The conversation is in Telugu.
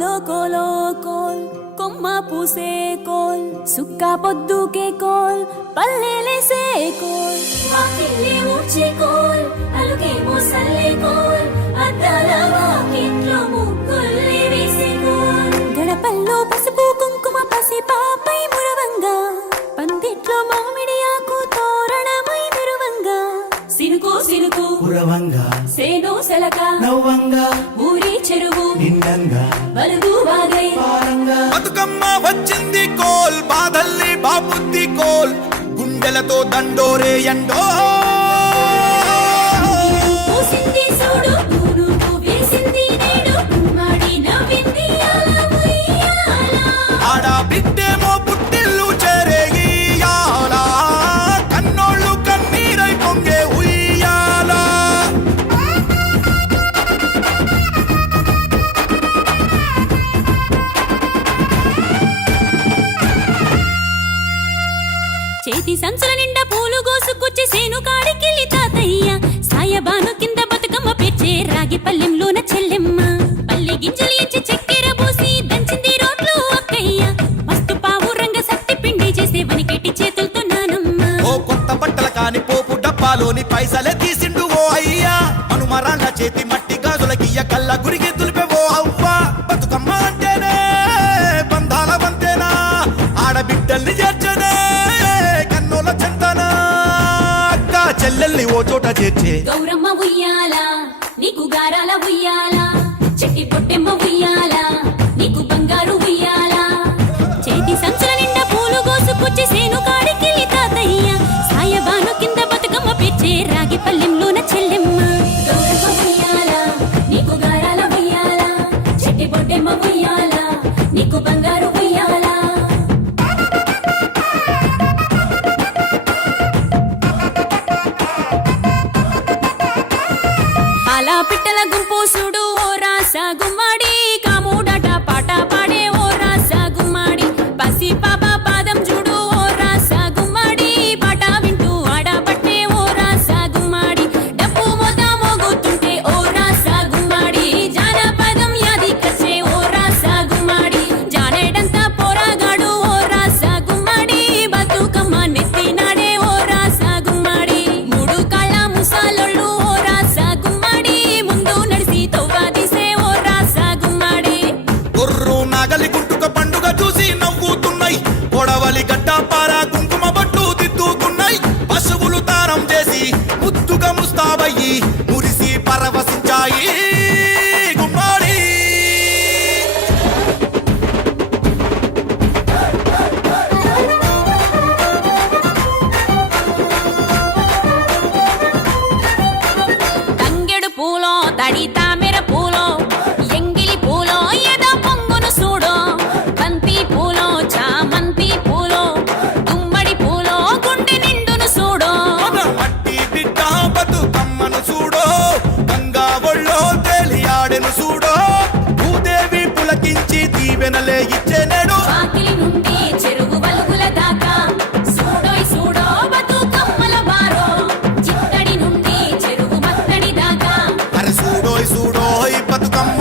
కోలో కోలో కోల్ కొమ్మ పూసే కోల్ సుక్క పొద్దుకే కోల్ పల్లెలేసే కోల్ వాకిల్లే ఊడ్చే కోల్ అలుగే మోసల్లే కోల్ అద్దాల వాకిట్లో ముగ్గుల్లే వేసే కోల్ గడపల్లో పసుపు కుంకుమ పసి పాపై మురవంగా పందిట్లో మామిడి ఆకు తోరణమై మెరువంగా సినుకు సినుకు కురవంగా సేను సెలక నవ్వంగా ఊరి చెరువు నిండంగా బలుగు వాగై పారంగా బతుకమ్మ వచ్చింది కోల్ బాధల్ని బాబుద్ది కోల్ గుండెలతో దండోరే ఎండో పూసింది చూడు పూనుకు వేసింది నేడు మాడి నవ్వింది అలా ఉయ్యాల ఆడ బిడ్డేమో పుట్టిల్లు చెరేగియాల కన్నోళ్ళు కన్నీరై పొంగే ఉయ్యాల చేతి సంచుల నిండా పూలు గోసుకొచ్చి సేను కాడికెళ్ళి తాతయ్య సాయబాను కింద బతుకమ్మ పేర్చే రాగి పల్లెంలోన చెల్లెమ్మ పల్లి గింజలు ఇచ్చి చక్కెర పోసి దంచింది రోడ్లు అక్కయ్య మస్తు పావు రంగ సత్తి పిండి చేసే వనికెట్టి చేతులతో నానమ్మ ఓ కొత్త బట్టల కాని పోపు డబ్బాలోని పైసలే తీసిండు ఓ అయ్యా మనుమరాళ్ళ చేతి మట్టి గాజులకియ్య కళ్ళ గురికి తులిపే ఓ అవ్వ బతుకమ్మ అంటేనే బంధాల వంతేనా ఆడబిడ్డల్ని చేర్చనే కన్నుల చెంతనా అక్క చెల్లెల్ని ఓ చోట చేర్చే గౌరమ్మ ఉయ్యాల నీకు గారాల ఉయ్యాల చెట్టి పొట్టెమ్మ ఉయ్యాల నీకు బంగారు ఉయ్యాల చేతి సంచుల నిండా పూలు గోసుకొచ్చి సేను కాడికెళ్ళి తాతయ్య సాయబాను కింద బతుకమ్మ పిచ్చే రాగి పల్లెంలోన చెల్లెమ్మ గౌరమ్మ ఉయ్యాల నీకు గారాల ఉయ్యాల చెట్టి పొట్టెమ్మ ఉయ్యాల నీకు బంగారు ఉయ్యాల పాలా పిట్టల గుంపు చూడు ఓ రాస గుమ్మడి కాముడట పాట పాడే ఓ రాస గుమ్మడి పసి పాప పాదం చూడు ఓ రాస గుమ్మడి పాట వింటూ ఆడబట్టే ఓ రాస గుమ్మడి డప్పు మోత మోగుతుంటే ఓ రాస గుమ్మడి జానపదం యాది కచ్చే ఓ రాస గుమ్మడి జానేడంతా పోరాగాడు ఓ రాస గుమ్మడి బతుకమ్మ నెత్తినాడే ఓ రాస గుమ్మడి మూడు కాళ్ళ ముసాలొళ్ళు ఓ రాస గుమ్మడి ముందు నడిసి తవ్వాదిసే ఓ రాస గుమ్మడి గొర్రు నాగలి గుంటుక పండుగ చూసి నవ్వుతున్నాయి పొడవలి గడ్డ పార కుంకుమ బట్టు దిద్దుకున్నాయి పశువులు తారం చేసి ముద్దుగా ముస్తాబయ్యి మురిసి పరవశించాయి గుమ్మాడి తంగెడు పూలో తడి తామెర పూలో ఎంగిలి పూలో ఎద పొంగును చూడో బంతి పూలో చామంతి పూలో గుమ్మడి పూలో గుండె నిండును చూడో మట్టి బిడ్డ బతుకమ్మను చూడో గంగా ఒళ్ళో తేలియాడెను చూడో భూదేవి పులకించి దీవెనలే ఇచ్చేనేడు వాకిలి నుండి చెరువు వలుగుల దాకా చూడోయ్ చూడో బతుకమ్మల బారో చిత్తడి నుండి చెరువు మత్తడి దాకా అరే చూడోయ్ చూడోయ్ బతుకమ్మ